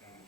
3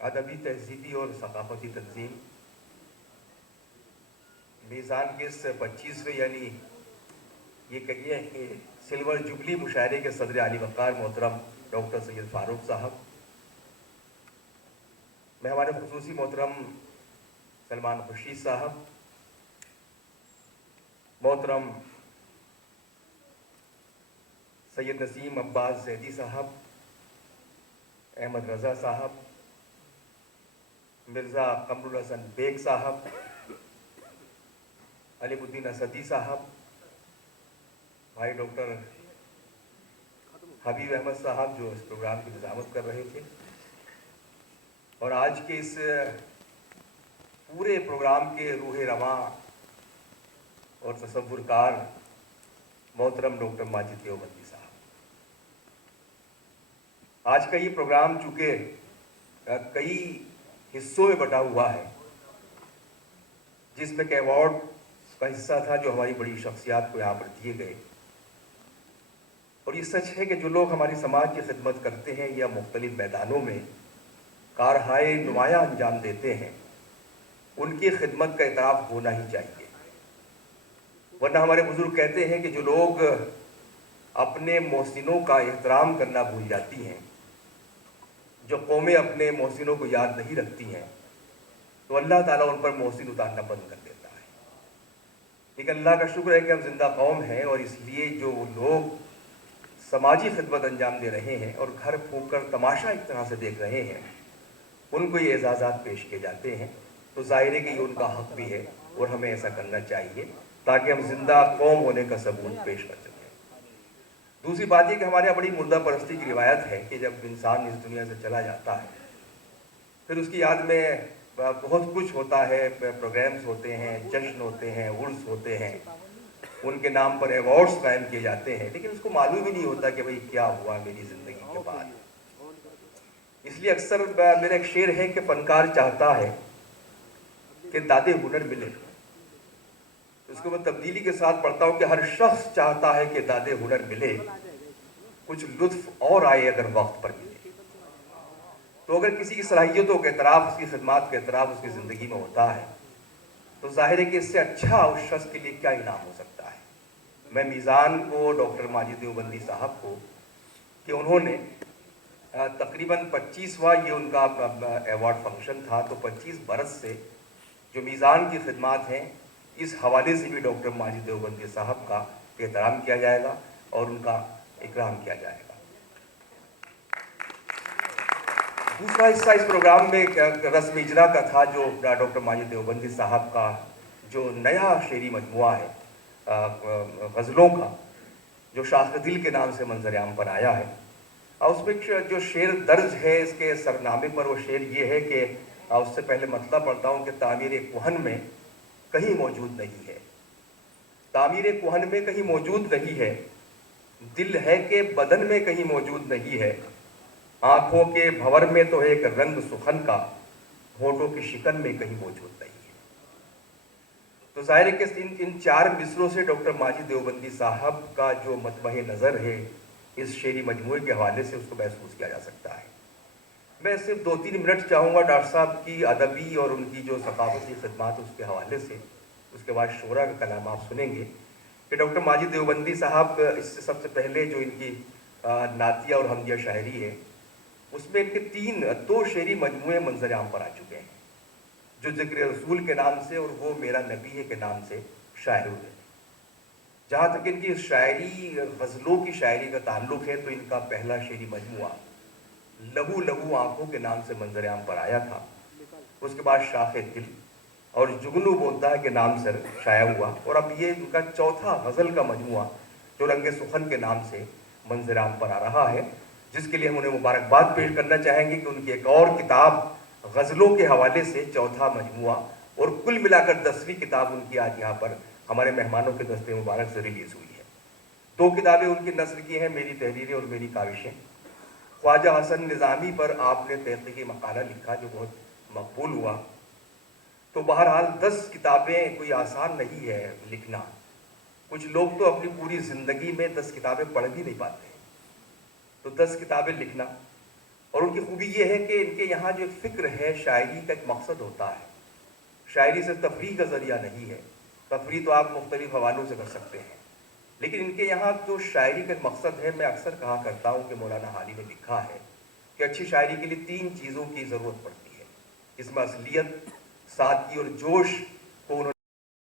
ادبی تہذیبی اور ثقافتی تنظیم میزان کے اس 25ویں یعنی یہ کہیے کہ سلور جبلی مشاعرے کے صدر عالی وقار محترم ڈاکٹر سید فاروق صاحب، مہمان خصوصی محترم سلمان خورشید صاحب، محترم سید نسیم عباس زیدی صاحب، احمد رضا صاحب، مرزا قمر الحسن بیگ صاحب، علیم الدین اسدی صاحب، بھائی ڈاکٹر حبیب احمد صاحب جو اس پروگرام کی نظامت کر رہے تھے، اور آج کے اس پورے پروگرام کے روح رواں اور تصور کار محترم ڈاکٹر ماجد دیوبندی صاحب۔ آج کا یہ پروگرام چونکہ کئی حصوں میں بٹا ہوا ہے، جس میں کہ ایوارڈ کا حصہ تھا جو ہماری بڑی شخصیات کو یہاں پر دیے گئے، اور یہ سچ ہے کہ جو لوگ ہماری سماج کی خدمت کرتے ہیں یا مختلف میدانوں میں کارہائے نمایاں انجام دیتے ہیں، ان کی خدمت کا اعتراف ہونا ہی چاہیے، ورنہ ہمارے بزرگ کہتے ہیں کہ جو لوگ اپنے محسنوں کا احترام کرنا بھول جاتی ہیں، جو قومیں اپنے محسنوں کو یاد نہیں رکھتی ہیں، تو اللہ تعالیٰ ان پر محسن اتارنا بند کر دیتا ہے۔ لیکن اللہ کا شکر ہے کہ ہم زندہ قوم ہیں، اور اس لیے جو لوگ سماجی خدمت انجام دے رہے ہیں اور گھر پھونک کر تماشا ایک طرح سے دیکھ رہے ہیں، ان کو یہ اعزازات پیش کیے جاتے ہیں، تو ظاہر ہے کہ یہ ان کا حق بھی ہے اور ہمیں ایسا کرنا چاہیے تاکہ ہم زندہ قوم ہونے کا ثبوت پیش کر سکیں۔ دوسری بات یہ کہ ہمارے یہاں بڑی مردہ پرستی کی روایت ہے کہ جب انسان اس دنیا سے چلا جاتا ہے پھر اس کی یاد میں بہت کچھ ہوتا ہے، پروگرامز ہوتے ہیں، جشن ہوتے ہیں، عرس ہوتے ہیں، ان کے نام پر ایوارڈز قائم کیے جاتے ہیں، لیکن اس کو معلوم ہی نہیں ہوتا کہ بھئی کیا ہوا میری زندگی کے بعد۔ اس لیے اکثر میرا ایک شعر ہے کہ فنکار چاہتا ہے کہ داد ہنر ملے، اس کو میں تبدیلی کے ساتھ پڑھتا ہوں کہ ہر شخص چاہتا ہے کہ داد ہنر ملے، کچھ لطف اور آئے اگر وقت پر ملے۔ تو اگر کسی کی صلاحیتوں کا اعتراف، اس کی خدمات کا اعتراف اس کی زندگی میں ہوتا ہے، تو ظاہر ہے کہ اس سے اچھا اس شخص کے لیے کیا انعام ہو سکتا ہے۔ میں میزان کو، ڈاکٹر ماجد دیوبندی صاحب کو، کہ انہوں نے تقریباً 25واں یہ ان کا ایوارڈ فنکشن تھا، تو 25 برس سے جو میزان کی خدمات ہیں، اس حوالے سے بھی ڈاکٹر ماجد دیوبندی صاحب کا احترام کیا جائے گا اور ان کا اکرام کیا جائے گا۔ دوسرا حصہ اس پروگرام میں رسم اجرا کا تھا، جو ڈاکٹر ماجد دیوبندی صاحب کا جو نیا شعری مجموعہ ہے غزلوں کا، جو شاخ دل کے نام سے منظر عام پر آیا ہے، اور اس میں جو شعر درج ہے اس کے سرنامے پر، وہ شعر یہ ہے کہ اس سے پہلے مطلب پڑھتا ہوں کہ تعمیر کہن میں کہیں موجود نہیں ہے، تعمیر کہن میں کہیں موجود نہیں ہے، دل ہے کہ بدن میں کہیں موجود نہیں ہے، آنکھوں کے بھور میں تو ایک رنگ سخن کا، ہونٹوں کی شکن میں کہیں موجود نہیں ہے۔ تو ظاہر ہے کہ ان 4 مصروں سے ڈاکٹر ماجد دیوبندی صاحب کا جو مطبع نظر ہے اس شعری مجموعے کے حوالے سے، اس کو محسوس کیا جا سکتا ہے۔ میں صرف 2-3 منٹ چاہوں گا ڈاکٹر صاحب کی ادبی اور ان کی جو ثقافتی خدمات اس کے حوالے سے، اس کے بعد شعراء کا کلام آپ سنیں گے کہ ڈاکٹر ماجد دیوبندی صاحب اس سے سب سے پہلے جو ان کی نعتیہ اور حمدیہ شاعری ہے، اس میں ان کے 2 شعری مجموعے منظر عام پر آ چکے ہیں، جو ذکر رسول کے نام سے اور وہ میرا نبی ہے کے نام سے شائع ہوئے ہیں۔ جہاں تک ان کی شاعری، غزلوں کی شاعری کا تعلق ہے، تو ان کا پہلا شعری مجموعہ لہو لہو آنکھوں کے نام سے منظر عام پر آیا تھا، اس کے بعد شاخ دل اور جگنو بولتا ہے کے نام سے شائع ہوا، اور اب یہ ان کا چوتھا غزل کا مجموعہ جو رنگ سخن کے نام سے منظر عام پر آ رہا ہے، جس کے لیے ہم انہیں مبارکباد پیش کرنا چاہیں گے کہ ان کی ایک اور کتاب غزلوں کے حوالے سے چوتھا مجموعہ، اور کل ملا کر 10ویں کتاب ان کی آج یہاں پر ہمارے مہمانوں کے دستے مبارک سے ریلیز ہوئی ہے۔ 2 کتابیں ان کی نثر کی ہیں، میری تحریریں اور میری کاوشیں۔ خواجہ حسن نظامی پر آپ نے تحقیقی مقالہ لکھا جو بہت مقبول ہوا۔ تو بہرحال 10 کتابیں کوئی آسان نہیں ہے لکھنا، کچھ لوگ تو اپنی پوری زندگی میں 10 کتابیں پڑھ بھی نہیں پاتے، تو 10 کتابیں لکھنا اور ان کی خوبی یہ ہے کہ ان کے یہاں جو ایک فکر ہے، شاعری کا ایک مقصد ہوتا ہے. شاعری سے تفریح کا ذریعہ نہیں ہے. تفریح تو آپ مختلف حوالوں سے کر سکتے ہیں، لیکن ان کے یہاں جو شاعری کا ایک مقصد ہے، میں اکثر کہا کرتا ہوں کہ مولانا حالی نے لکھا ہے کہ اچھی شاعری کے لیے 3 چیزوں کی ضرورت پڑتی ہے، جس میں اصلیت، سادگی اور جوش